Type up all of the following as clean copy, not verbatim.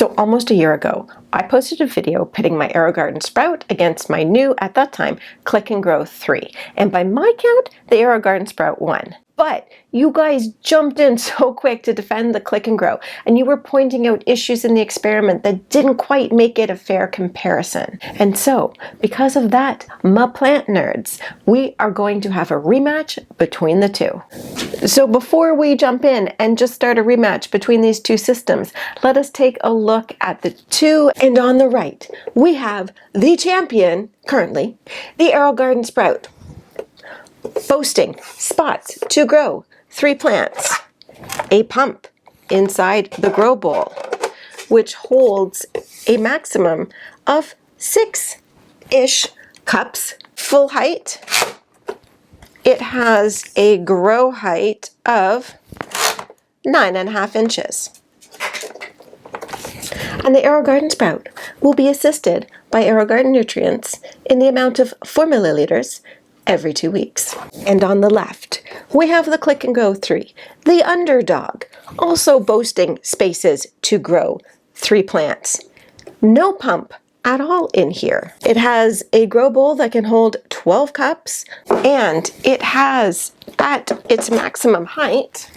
So almost a year ago, I posted a video pitting my AeroGarden Sprout against my new, at that time, Click and Grow 3. And by my count, the AeroGarden Sprout won. But you guys jumped in so quick to defend the Click and Grow, and you were pointing out issues in the experiment that didn't quite make it a fair comparison. And so, because of that, my plant nerds, we are going to have a rematch between the two. So before we jump in and just start a rematch between these two systems, let us take a look at the two. And on the right, we have the champion, currently, the AeroGarden Sprout, boasting spots to grow 3 plants, a pump inside the grow bowl, which holds a maximum of 6-ish cups full height. It has a grow height of 9.5 inches. And the AeroGarden Sprout will be assisted by AeroGarden nutrients in the amount of 4 milliliters every 2 weeks. And on the left, we have the Click and Go 3, the underdog, also boasting spaces to grow 3 plants. No pump at all in here. It has a grow bowl that can hold 12 cups, and it has, at its maximum height,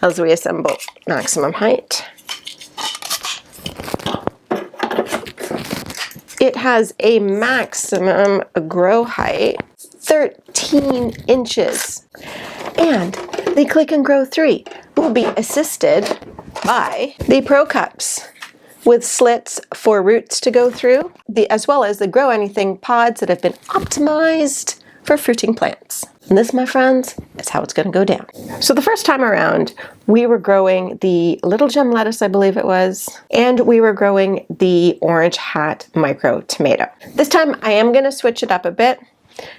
as we assemble maximum height, it has a maximum grow height 13 inches. And the Click and Grow 3 will be assisted by the Pro Cups with slits for roots to go through, as well as the Grow Anything pods that have been optimized for fruiting plants. And this, my friends, is how it's going to go down. So the first time around, we were growing the little gem lettuce, I believe it was, and we were growing the orange hat micro tomato. This time I am going to switch it up a bit,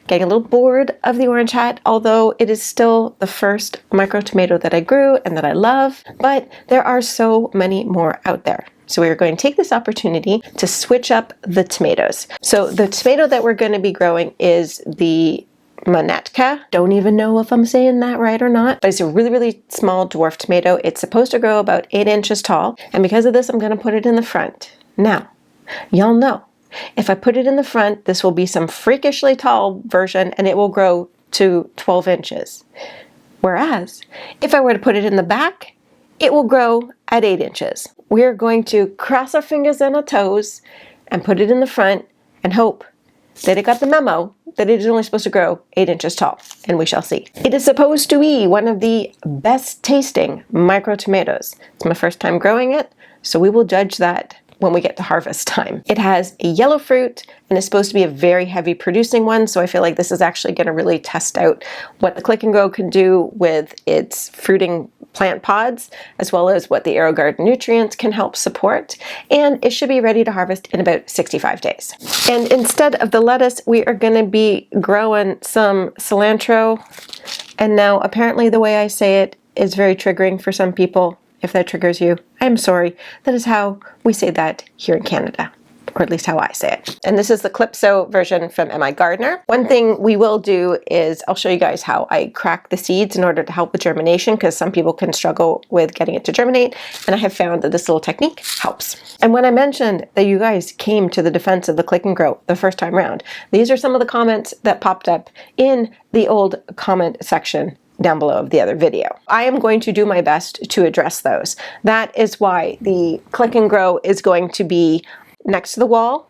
getting a little bored of the orange hat, although it is still the first micro tomato that I grew and that I love, but there are so many more out there. So we are going to take this opportunity to switch up the tomatoes. So the tomato that we're going to be growing is the monetka. Don't even know if I'm saying that right or not, but it's a really, really small dwarf tomato. It's supposed to grow about 8 inches tall. And because of this, I'm going to put it in the front. Now, y'all know, if I put it in the front, this will be some freakishly tall version and it will grow to 12 inches. Whereas, if I were to put it in the back, it will grow at 8 inches. We're going to cross our fingers and our toes and put it in the front and hope that it got the memo that it is only supposed to grow 8 inches tall, and we shall see. It is supposed to be one of the best tasting micro tomatoes. It's my first time growing it, so we will judge that when we get to harvest time. It has a yellow fruit and is supposed to be a very heavy producing one, so I feel like this is actually going to really test out what the Click and Grow can do with its fruiting plant pods, as well as what the AeroGarden nutrients can help support, and it should be ready to harvest in about 65 days. And instead of the lettuce, we are going to be growing some cilantro, and now apparently the way I say it is very triggering for some people. If that triggers you, I'm sorry. That is how we say that here in Canada, or at least how I say it. And this is the Calypso version from MI Gardener. One thing we will do is I'll show you guys how I crack the seeds in order to help with germination, because some people can struggle with getting it to germinate, and I have found that this little technique helps. And when I mentioned that you guys came to the defense of the Click and Grow the first time round, these are some of the comments that popped up in the old comment section down below of the other video. I am going to do my best to address those. That is why the Click and Grow is going to be next to the wall,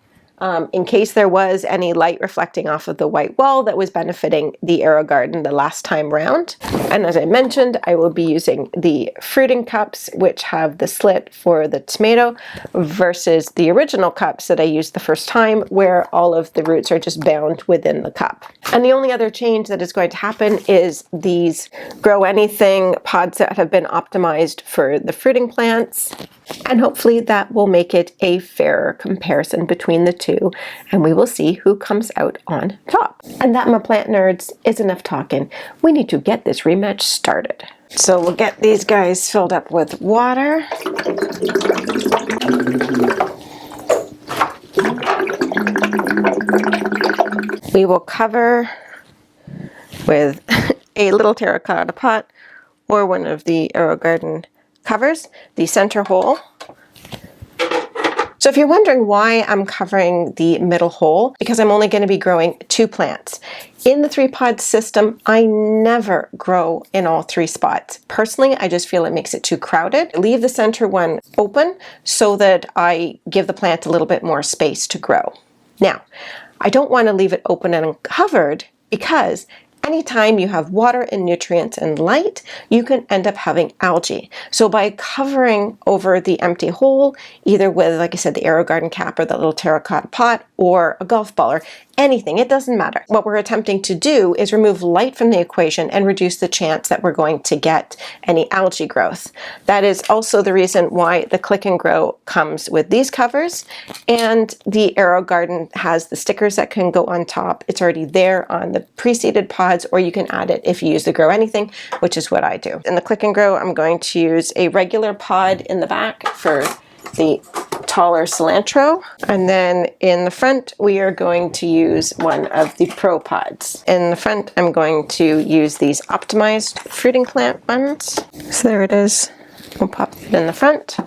in case there was any light reflecting off of the white wall that was benefiting the AeroGarden the last time round. And as I mentioned, I will be using the fruiting cups, which have the slit for the tomato, versus the original cups that I used the first time, where all of the roots are just bound within the cup. And the only other change that is going to happen is these Grow Anything pods that have been optimized for the fruiting plants. And hopefully that will make it a fairer comparison between the two, and we will see who comes out on top. And that, my plant nerds, is enough talking. We need to get this rematch started. So we'll get these guys filled up with water. We will cover with a little terracotta pot or one of the AeroGarden covers the center hole. So if you're wondering why I'm covering the middle hole, because I'm only going to be growing 2 plants. In the 3-pod system, I never grow in all 3 spots. Personally, I just feel it makes it too crowded. I leave the center one open so that I give the plant a little bit more space to grow. Now, I don't want to leave it open and covered because anytime you have water and nutrients and light, you can end up having algae. So by covering over the empty hole, either with, like I said, the AeroGarden cap or the little terracotta pot or a golf ball or anything, it doesn't matter. What we're attempting to do is remove light from the equation and reduce the chance that we're going to get any algae growth. That is also the reason why the Click and Grow comes with these covers, and the AeroGarden has the stickers that can go on top. It's already there on the pre-seeded pods, or you can add it if you use the Grow Anything, which is what I do. In the Click and Grow, I'm going to use a regular pod in the back for the taller cilantro, and then in the front we are going to use one of the pro pods. In the front I'm going to use these optimized fruiting plant ones. So there it is. We'll pop it in the front.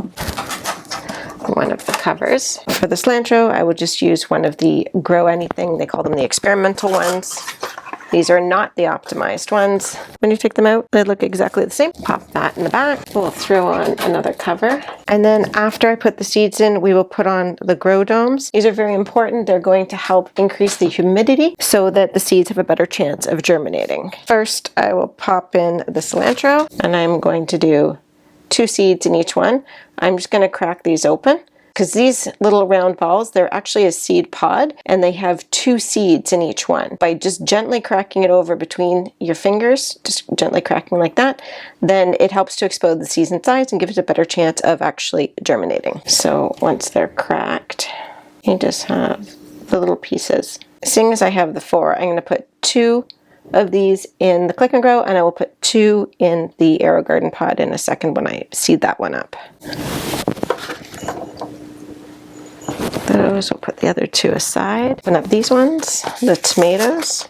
One of the covers. For the cilantro, I will just use one of the Grow Anything. They call them the experimental ones. These are not the optimized ones. When you take them out, they look exactly the same. Pop that in the back. We'll throw on another cover. And then after I put the seeds in, we will put on the grow domes. These are very important. They're going to help increase the humidity so that the seeds have a better chance of germinating. First, I will pop in the cilantro, and I'm going to do 2 seeds in each one. I'm just going to crack these open, because these little round balls, they're actually a seed pod, and they have 2 seeds in each one. By just gently cracking it over between your fingers, just gently cracking like that, then it helps to expose the seeds inside and gives it a better chance of actually germinating. So once they're cracked, you just have the little pieces. Seeing as I have the 4, I'm going to put 2 of these in the Click and Grow, and I will put 2 in the AeroGarden pod in a second when I seed that one up. Those, we'll put the other 2 aside. Open up these ones, the tomatoes.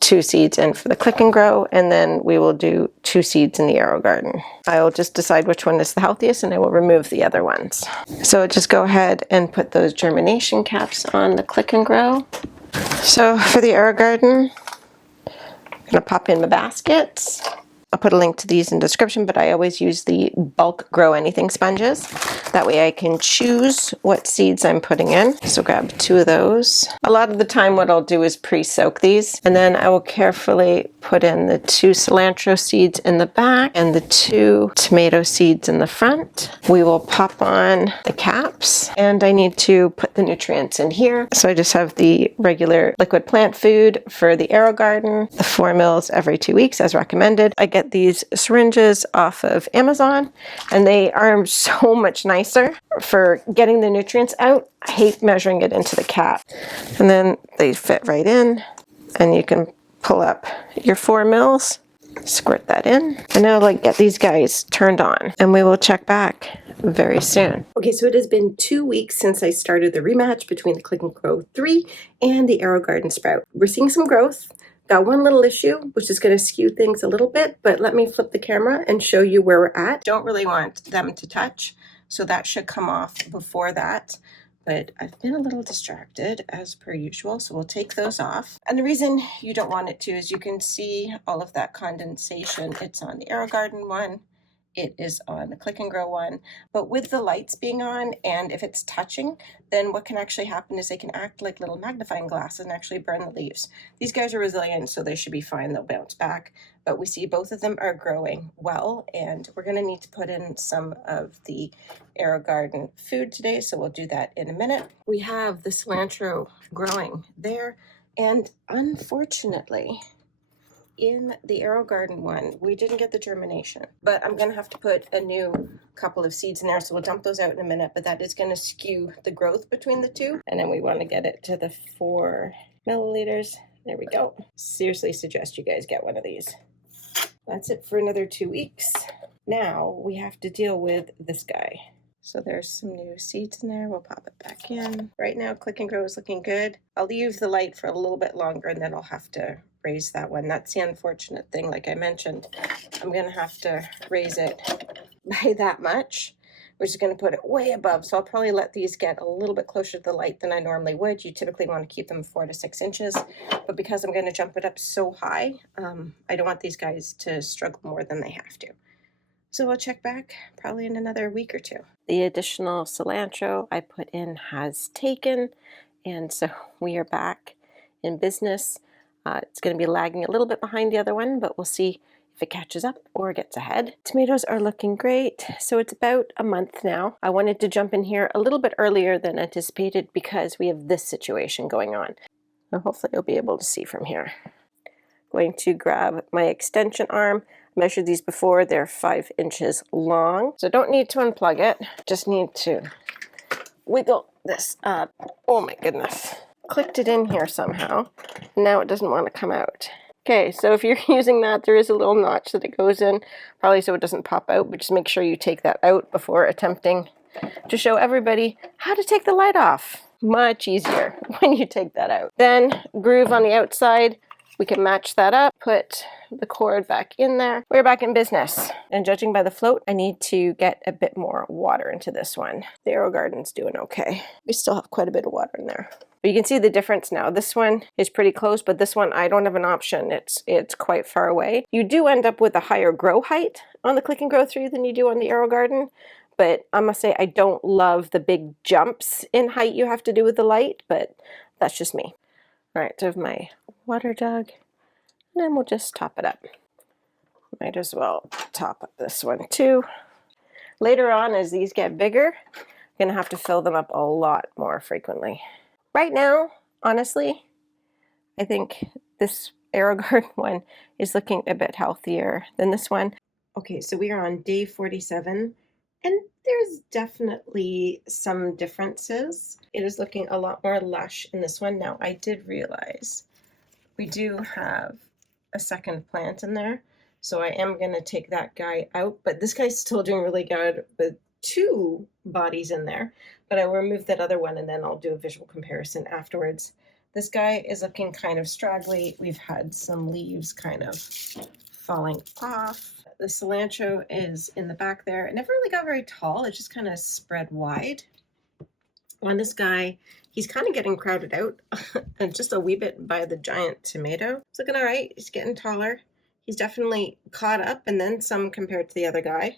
2 seeds in for the Click and Grow, and then we will do 2 seeds in the AeroGarden. I will just decide which one is the healthiest, and I will remove the other ones. So just go ahead and put those germination caps on the Click and Grow. So for the AeroGarden, I'm going to pop in my baskets. I'll put a link to these in the description, but I always use the bulk Grow Anything sponges. That way I can choose what seeds I'm putting in. So grab 2 of those. A lot of the time what I'll do is pre-soak these, and then I will carefully put in the 2 cilantro seeds in the back and the 2 tomato seeds in the front. We will pop on the caps, and I need to put the nutrients in here. So I just have the regular liquid plant food for the AeroGarden, the 4 mils every 2 weeks as recommended. I get these syringes off of Amazon, and they are so much nicer for getting the nutrients out. I hate measuring it into the cap. And then they fit right in, and you can pull up your 4 mils, squirt that in, and now like get these guys turned on, and we will check back very soon. Okay, so it has been 2 weeks since I started the rematch between the Click and Grow 3 and the AeroGarden Sprout. We're seeing some growth. Got one little issue, which is going to skew things a little bit, but let me flip the camera and show you where we're at. Don't really want them to touch, so that should come off before that. But I've been a little distracted as per usual, so we'll take those off. And the reason you don't want it to is you can see all of that condensation. It's on the AeroGarden one. It is on the Click and Grow one, but with the lights being on, and if it's touching, then what can actually happen is they can act like little magnifying glasses and actually burn the leaves. These guys are resilient, so they should be fine. They'll bounce back, but we see both of them are growing well, and we're going to need to put in some of the AeroGarden food today, so we'll do that in a minute. We have the cilantro growing there, and unfortunately, in the AeroGarden one, we didn't get the germination, but I'm going to have to put a new couple of seeds in there, so we'll dump those out in a minute, but that is going to skew the growth between the 2, and then we want to get it to the 4 milliliters. There we go. Seriously suggest you guys get one of these. That's it for another 2 weeks. Now we have to deal with this guy. So there's some new seeds in there. We'll pop it back in. Right now, Click and Grow is looking good. I'll leave the light for a little bit longer, and then I'll have to raise that one. That's the unfortunate thing. Like I mentioned, I'm going to have to raise it by that much. We're just going to put it way above. So I'll probably let these get a little bit closer to the light than I normally would. You typically want to keep them 4 to 6 inches. But because I'm going to jump it up so high, I don't want these guys to struggle more than they have to. So we'll check back probably in another week or 2. The additional cilantro I put in has taken. And so we are back in business. It's going to be lagging a little bit behind the other one, but we'll see if it catches up or gets ahead. Tomatoes are looking great. So it's about a month now. I wanted to jump in here a little bit earlier than anticipated because we have this situation going on. So hopefully you'll be able to see from here. Going to grab my extension arm. I measured these before, they're 5 inches long. So don't need to unplug it, just need to wiggle this up. Oh my goodness. Clicked it in here somehow. Now it doesn't want to come out. Okay, so if you're using that, there is a little notch that it goes in, probably so it doesn't pop out, but just make sure you take that out before attempting to show everybody how to take the light off. Much easier when you take that out. Then groove on the outside. We can match that up, put the cord back in there. We're back in business. And judging by the float, I need to get a bit more water into this one. The AeroGarden's doing okay. We still have quite a bit of water in there. But you can see the difference now. This one is pretty close, but this one I don't have an option. It's quite far away. You do end up with a higher grow height on the Click and Grow 3 than you do on the AeroGarden. But I must say I don't love the big jumps in height you have to do with the light, but that's just me. All right, so I have my water jug, and then we'll just top it up. Might as well top up this one too. Later on, as these get bigger, I'm gonna have to fill them up a lot more frequently. Right now, honestly, I think this AeroGarden one is looking a bit healthier than this one. Okay, so we are on day 47, and there's definitely some differences. It is looking a lot more lush in this one. Now, I did realize we do have a second plant in there, so I am going to take that guy out, but this guy's still doing really good with 2 bodies in there, but I will remove that other one and then I'll do a visual comparison afterwards. This guy is looking kind of straggly. We've had some leaves kind of falling off. The cilantro is in the back there. It never really got very tall. It just kind of spread wide. On this guy, he's kind of getting crowded out and just a wee bit by the giant tomato. It's looking all right. He's getting taller. He's definitely caught up and then some compared to the other guy.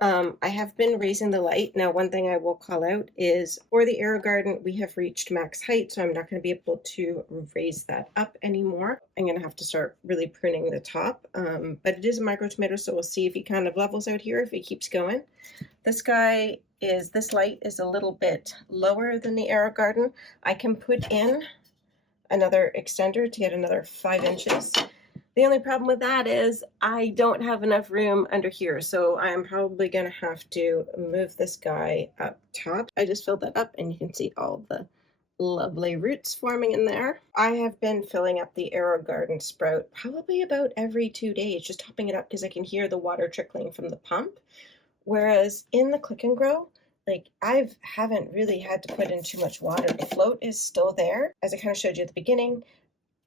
I have been raising the light. Now, one thing I will call out is for the AeroGarden, we have reached max height, so I'm not going to be able to raise that up anymore. I'm going to have to start really pruning the top, but it is a micro tomato, so we'll see if he kind of levels out here, if he keeps going. This light is a little bit lower than the AeroGarden. I can put in another extender to get another 5 inches. The only problem with that is I don't have enough room under here, so I'm probably going to have to move this guy up top. I just filled that up and you can see all the lovely roots forming in there. I have been filling up the AeroGarden Sprout probably about every 2 days, just topping it up because I can hear the water trickling from the pump. Whereas in the Click and Grow, I haven't really had to put in too much water. The float is still there. As I kind of showed you at the beginning,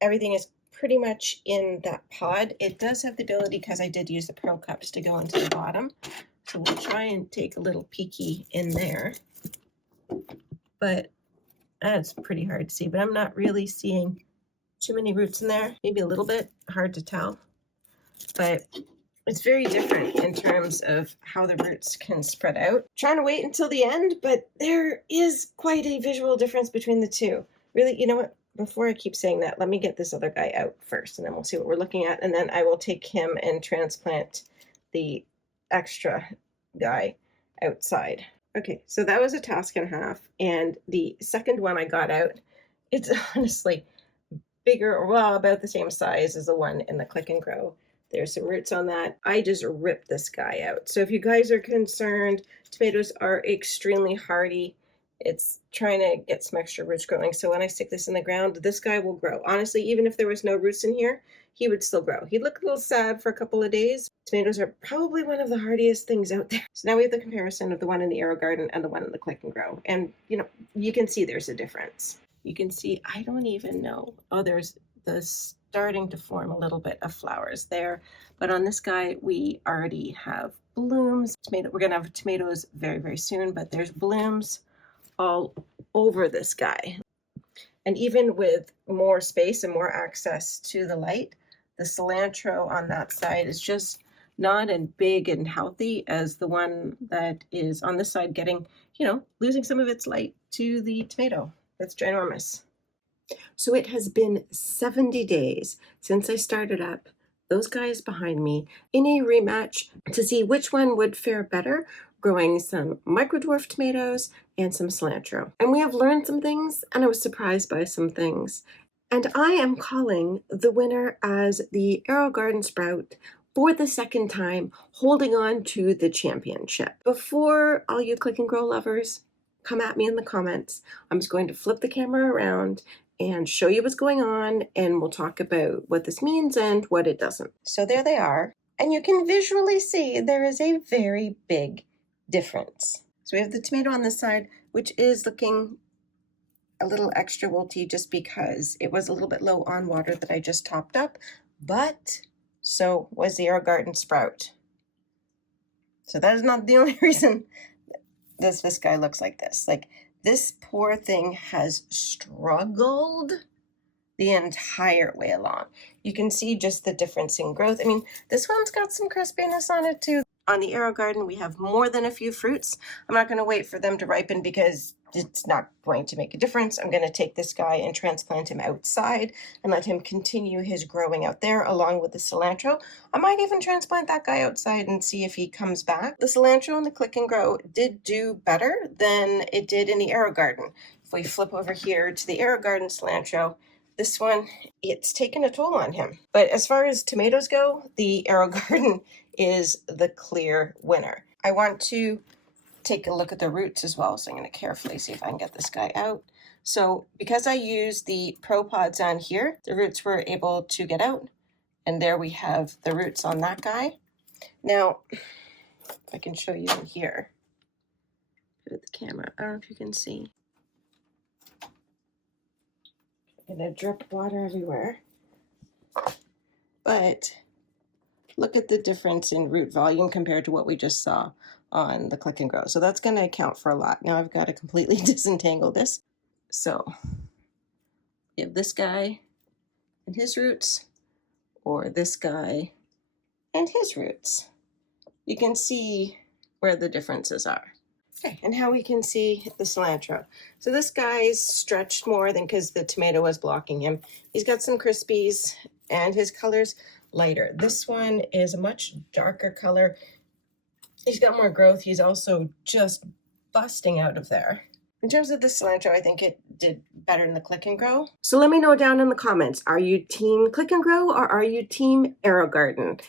everything is pretty much in that pod. It does have the ability, because I did use the pearl cups, to go into the bottom. So we'll try and take a little peeky in there. But that's pretty hard to see. But I'm not really seeing too many roots in there. Maybe a little bit, hard to tell. But it's very different in terms of how the roots can spread out. Trying to wait until the end, but there is quite a visual difference between the two. Really, you know what? Before I keep saying that, let me get this other guy out first, and then we'll see what we're looking at, and then I will take him and transplant the extra guy outside. Okay, so that was a task and a half, and the second one I got out, it's honestly bigger, well, about the same size as the one in the Click and Grow. There's some roots on that. I just ripped this guy out. So if you guys are concerned, tomatoes are extremely hardy. It's trying to get some extra roots growing. So when I stick this in the ground, this guy will grow. Honestly, even if there was no roots in here, he would still grow. He'd look a little sad for a couple of days. Tomatoes are probably one of the hardiest things out there. So now we have the comparison of the one in the AeroGarden and the one in the Click and Grow. And, you can see there's a difference. You can see, I don't even know. Oh, there's the starting to form a little bit of flowers there. But on this guy, we already have blooms. We're gonna have tomatoes very, very soon, but there's blooms all over this guy. And even with more space and more access to the light, the cilantro on that side is just not as big and healthy as the one that is on this side, getting, losing some of its light to the tomato. That's ginormous. So it has been 70 days since I started up those guys behind me in a rematch to see which one would fare better, growing some micro-dwarf tomatoes and some cilantro. And we have learned some things, and I was surprised by some things. And I am calling the winner as the AeroGarden Sprout for the second time, holding on to the championship. Before all you click and grow lovers come at me in the comments, I'm just going to flip the camera around and show you what's going on, and we'll talk about what this means and what it doesn't. So there they are, and you can visually see there is a very big difference. So we have the tomato on this side, which is looking a little extra wilty just because it was a little bit low on water that I just topped up, but so was the AeroGarden Sprout. So that is not the only reason this guy looks like this. Like, this poor thing has struggled the entire way along. You can see just the difference in growth. I mean, this one's got some crispiness on it too. On the AeroGarden, we have more than a few fruits. I'm not going to wait for them to ripen because it's not going to make a difference. I'm going to take this guy and transplant him outside and let him continue his growing out there along with the cilantro. I might even transplant that guy outside and see if he comes back. The cilantro and the click and grow did do better than it did in the AeroGarden. If we flip over here to the AeroGarden cilantro, this one, it's taken a toll on him. But as far as tomatoes go, the AeroGarden is the clear winner. I want to take a look at the roots as well, so I'm going to carefully see if I can get this guy out. So because I used the Pro Pods on here, the roots were able to get out, and there we have the roots on that guy. Now, if I can show you in here with the camera, I don't know if you can see. I'm going to drip water everywhere. But look at the difference in root volume compared to what we just saw on the click and grow. So that's going to account for a lot. Now I've got to completely disentangle this. So you have this guy and his roots, or this guy and his roots. You can see where the differences are. Okay, and how we can see the cilantro. So this guy's stretched more than because the tomato was blocking him. He's got some crispies and his color's lighter. This one is a much darker color. He's got more growth. He's also just busting out of there. In terms of the cilantro, I think it did better in the click and grow. So let me know down in the comments, are you team click and grow or are you team AeroGarden?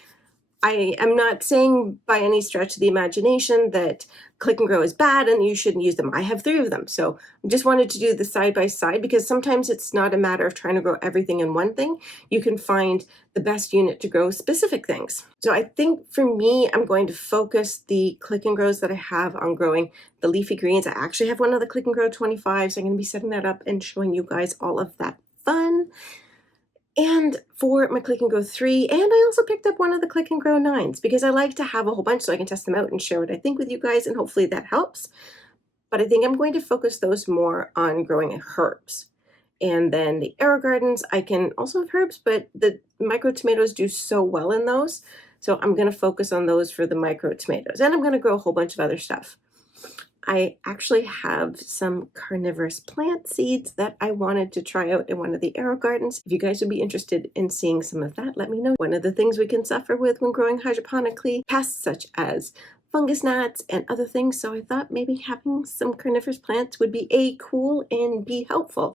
I am not saying by any stretch of the imagination that click and grow is bad and you shouldn't use them. I have 3 of them. So I just wanted to do the side by side because sometimes it's not a matter of trying to grow everything in one thing. You can find the best unit to grow specific things. So I think for me, I'm going to focus the click and grows that I have on growing the leafy greens. I actually have one of the click and grow 25, so I'm going to be setting that up and showing you guys all of that fun. And for my click and grow 3, and I also picked up one of the click and grow 9s because I like to have a whole bunch so I can test them out and share what I think with you guys, and hopefully that helps. But I think I'm going to focus those more on growing herbs. And then the AeroGardens, I can also have herbs, but the micro tomatoes do so well in those. So I'm going to focus on those for the micro tomatoes. And I'm going to grow a whole bunch of other stuff. I actually have some carnivorous plant seeds that I wanted to try out in one of the AeroGardens. If you guys would be interested in seeing some of that, let me know. One of the things we can suffer with when growing hydroponically, pests such as fungus gnats and other things. So I thought maybe having some carnivorous plants would be A, cool, and B, helpful.